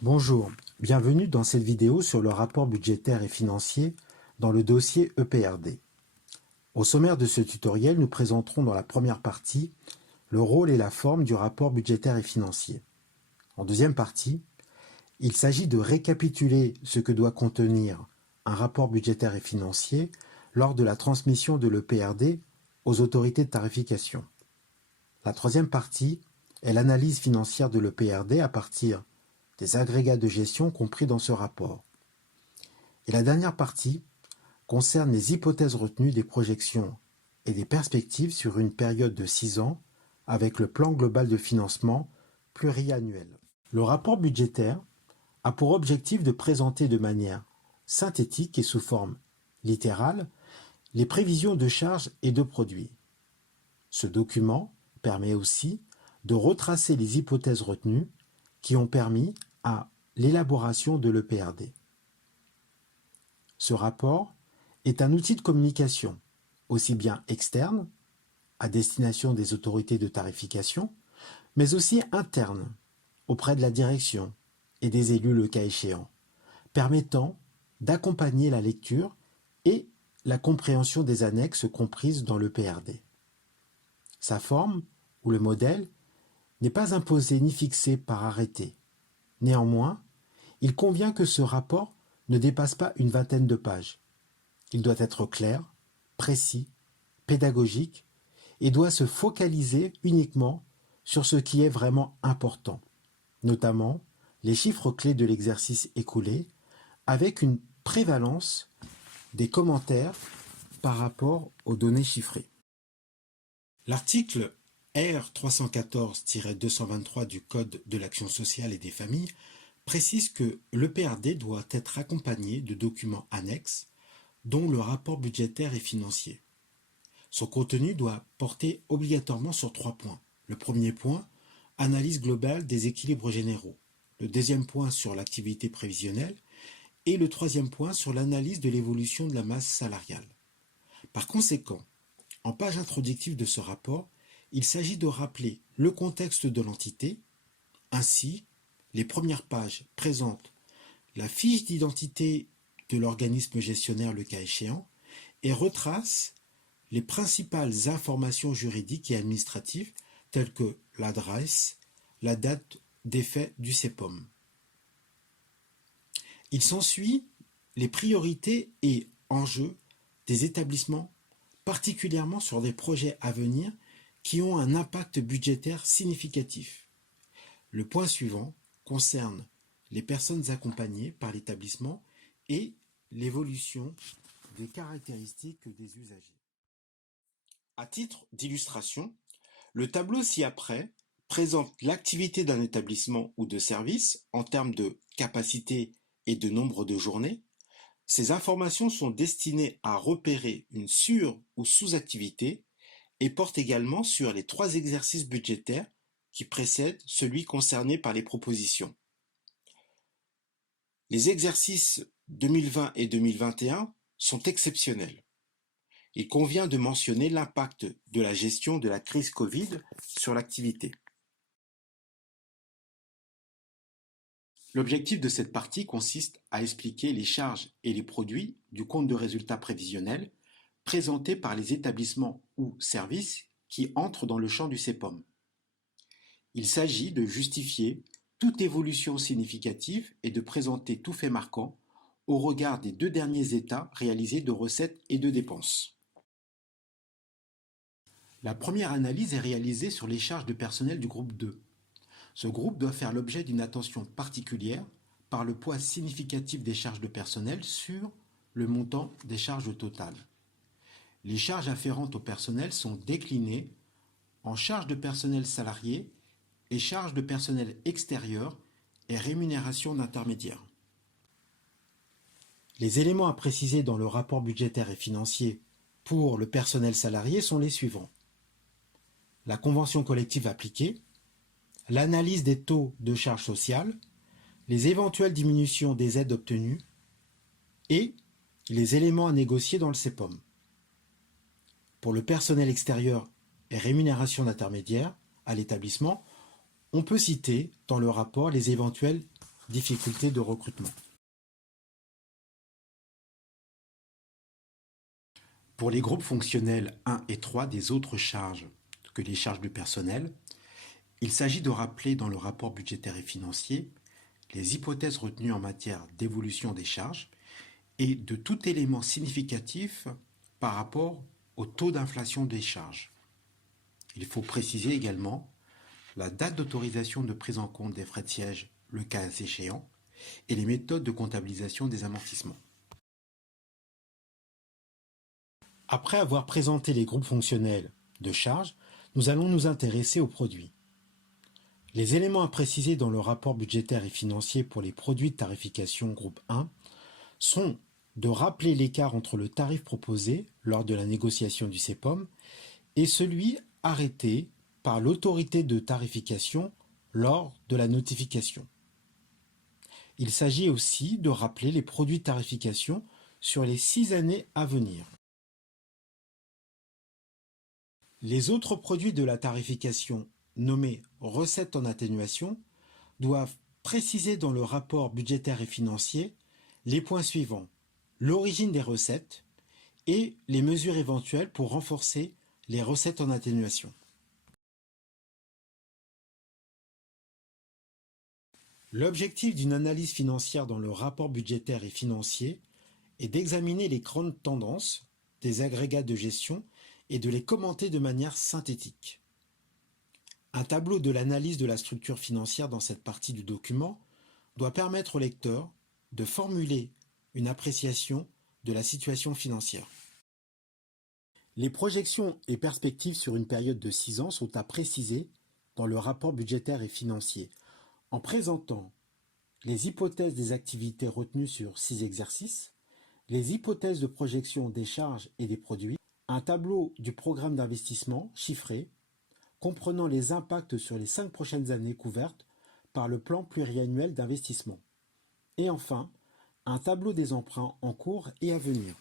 Bonjour, bienvenue dans cette vidéo sur le rapport budgétaire et financier dans le dossier EPRD. Au sommaire de ce tutoriel, nous présenterons dans la première partie le rôle et la forme du rapport budgétaire et financier. En deuxième partie, il s'agit de récapituler ce que doit contenir un rapport budgétaire et financier lors de la transmission de l'EPRD aux autorités de tarification. La troisième partie est l'analyse financière de l'EPRD à partir des agrégats de gestion compris dans ce rapport. Et la dernière partie concerne les hypothèses retenues des projections et des perspectives sur une période de 6 ans avec le plan global de financement pluriannuel. Le rapport budgétaire a pour objectif de présenter de manière synthétique et sous forme littérale les prévisions de charges et de produits. Ce document permet aussi de retracer les hypothèses retenues qui ont permis à l'élaboration de l'EPRD. Ce rapport est un outil de communication, aussi bien externe, à destination des autorités de tarification, mais aussi interne, auprès de la direction et des élus le cas échéant, permettant d'accompagner la lecture et la compréhension des annexes comprises dans l'EPRD. Sa forme, ou le modèle, n'est pas imposé ni fixé par arrêté. Néanmoins, il convient que ce rapport ne dépasse pas une vingtaine de pages. Il doit être clair, précis, pédagogique et doit se focaliser uniquement sur ce qui est vraiment important, notamment les chiffres clés de l'exercice écoulé, avec une prévalence des commentaires par rapport aux données chiffrées. L'article R 314-223 du Code de l'action sociale et des familles précise que l'EPRD doit être accompagné de documents annexes, dont le rapport budgétaire et financier. Son contenu doit porter obligatoirement sur 3 points. Le premier point, analyse globale des équilibres généraux. Le deuxième point sur l'activité prévisionnelle. Et le troisième point sur l'analyse de l'évolution de la masse salariale. Par conséquent, en page introductive de ce rapport, il s'agit de rappeler le contexte de l'entité. Ainsi, les premières pages présentent la fiche d'identité de l'organisme gestionnaire le cas échéant et retracent les principales informations juridiques et administratives telles que l'adresse, la date d'effet du CEPOM. Il s'ensuit les priorités et enjeux des établissements, particulièrement sur des projets à venir qui ont un impact budgétaire significatif. Le point suivant concerne les personnes accompagnées par l'établissement et l'évolution des caractéristiques des usagers. À titre d'illustration, le tableau ci-après présente l'activité d'un établissement ou de service en termes de capacité et de nombre de journées. Ces informations sont destinées à repérer une sur- ou sous-activité et portent également sur les 3 exercices budgétaires qui précèdent celui concerné par les propositions. Les exercices 2020 et 2021 sont exceptionnels. Il convient de mentionner l'impact de la gestion de la crise Covid sur l'activité. L'objectif de cette partie consiste à expliquer les charges et les produits du compte de résultat prévisionnel présentés par les établissements ou services qui entrent dans le champ du CEPOM. Il s'agit de justifier toute évolution significative et de présenter tout fait marquant au regard des 2 derniers états réalisés de recettes et de dépenses. La première analyse est réalisée sur les charges de personnel du groupe 2. Ce groupe doit faire l'objet d'une attention particulière par le poids significatif des charges de personnel sur le montant des charges totales. Les charges afférentes au personnel sont déclinées en charges de personnel salarié et charges de personnel extérieur et rémunération d'intermédiaires. Les éléments à préciser dans le rapport budgétaire et financier pour le personnel salarié sont les suivants. La convention collective appliquée, l'analyse des taux de charges sociales, les éventuelles diminutions des aides obtenues et les éléments à négocier dans le CEPOM. Pour le personnel extérieur et rémunération d'intermédiaires à l'établissement, on peut citer dans le rapport les éventuelles difficultés de recrutement. Pour les groupes fonctionnels 1 et 3 des autres charges que les charges du personnel, il s'agit de rappeler dans le rapport budgétaire et financier les hypothèses retenues en matière d'évolution des charges et de tout élément significatif par rapport au taux d'inflation des charges. Il faut préciser également la date d'autorisation de prise en compte des frais de siège, le cas échéant, et les méthodes de comptabilisation des amortissements. Après avoir présenté les groupes fonctionnels de charges, nous allons nous intéresser aux produits. Les éléments à préciser dans le rapport budgétaire et financier pour les produits de tarification groupe 1 sont de rappeler l'écart entre le tarif proposé lors de la négociation du CEPOM et celui arrêté par l'autorité de tarification lors de la notification. Il s'agit aussi de rappeler les produits de tarification sur les 6 années à venir. Les autres produits de la tarification, nommés recettes en atténuation, doivent préciser dans le rapport budgétaire et financier les points suivants: l'origine des recettes et les mesures éventuelles pour renforcer les recettes en atténuation. L'objectif d'une analyse financière dans le rapport budgétaire et financier est d'examiner les grandes tendances des agrégats de gestion et de les commenter de manière synthétique. Un tableau de l'analyse de la structure financière dans cette partie du document doit permettre au lecteur de formuler une appréciation de la situation financière. Les projections et perspectives sur une période de 6 ans sont à préciser dans le rapport budgétaire et financier, en présentant les hypothèses des activités retenues sur 6 exercices, les hypothèses de projection des charges et des produits, un tableau du programme d'investissement chiffré, comprenant les impacts sur les 5 prochaines années couvertes par le plan pluriannuel d'investissement. Et enfin, un tableau des emprunts en cours et à venir.